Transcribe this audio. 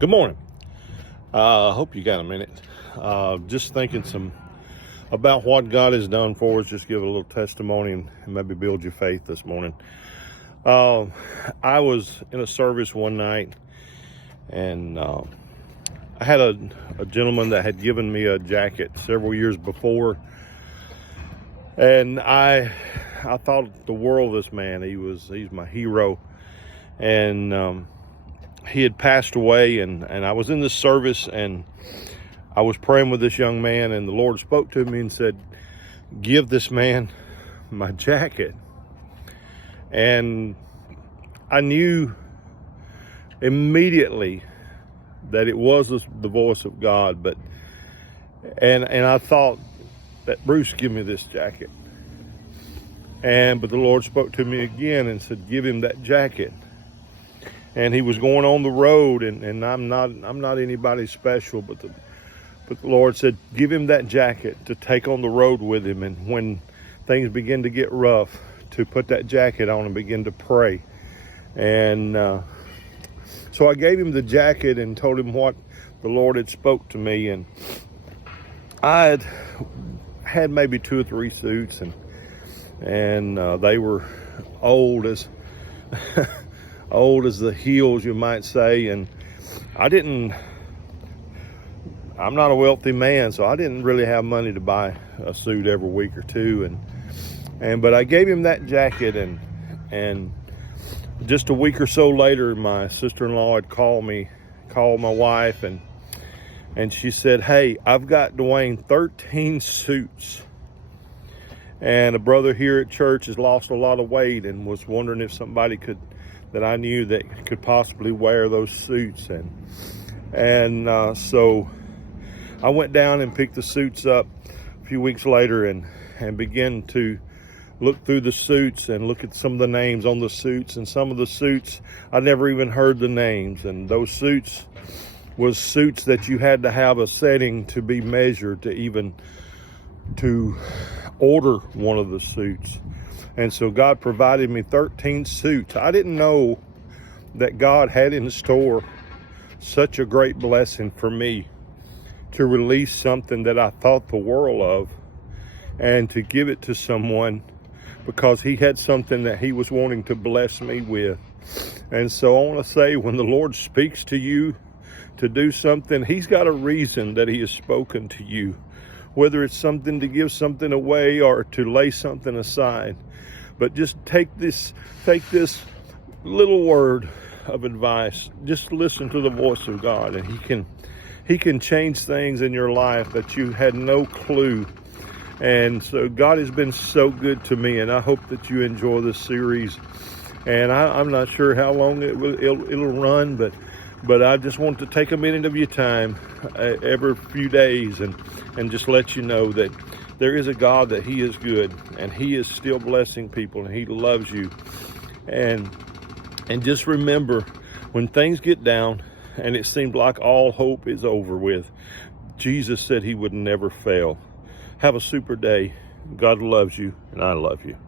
Good morning. I hope you got a minute. Just thinking about what God has done for us. Just give a little testimony and maybe build your faith this morning. I was in a service one night, and I had a gentleman that had given me a jacket several years before, and I thought the world of this man. He's my hero, and he had passed away, and I was in this service, and I was praying with this young man, and the Lord spoke to me and said, give this man my jacket. And I knew immediately that it was the voice of God, but I thought that, Bruce, give me this jacket. But the Lord spoke to me again and said, give him that jacket. And he was going on the road, and I'm not anybody special, but the Lord said, give him that jacket to take on the road with him, and when things begin to get rough, to put that jacket on and begin to pray. And so I gave him the jacket and told him what the Lord had spoke to me, and I had maybe 2 or 3 suits, and they were old as old as the heels, you might say. And I'm not a wealthy man, so I didn't really have money to buy a suit every week or two, but I gave him that jacket, and just a week or so later, my sister-in-law had called my wife, and she said, hey, I've got Dwayne 13 suits, and a brother here at church has lost a lot of weight and was wondering if somebody that I knew that could possibly wear those suits. So I went down and picked the suits up a few weeks later, and began to look through the suits and look at some of the names on the suits. And some of the suits, I never even heard the names. And those suits was suits that you had to have a setting to be measured to order one of the suits. And so God provided me 13 suits. I didn't know that God had in store such a great blessing for me, to release something that I thought the world of, and to give it to someone because he had something that he was wanting to bless me with. And so I want to say, when the Lord speaks to you to do something, he's got a reason that he has spoken to you, whether it's something to give something away or to lay something aside. But just take this little word of advice. Just listen to the voice of God, and he can change things in your life that you had no clue. And so God has been so good to me, and I hope that you enjoy this series. And I'm not sure how long it'll run, but I just want to take a minute of your time every few days and just let you know that there is a God, that he is good, and he is still blessing people, and he loves you. And just remember, when things get down and it seems like all hope is over with, Jesus said he would never fail. Have a super day. God loves you, and I love you.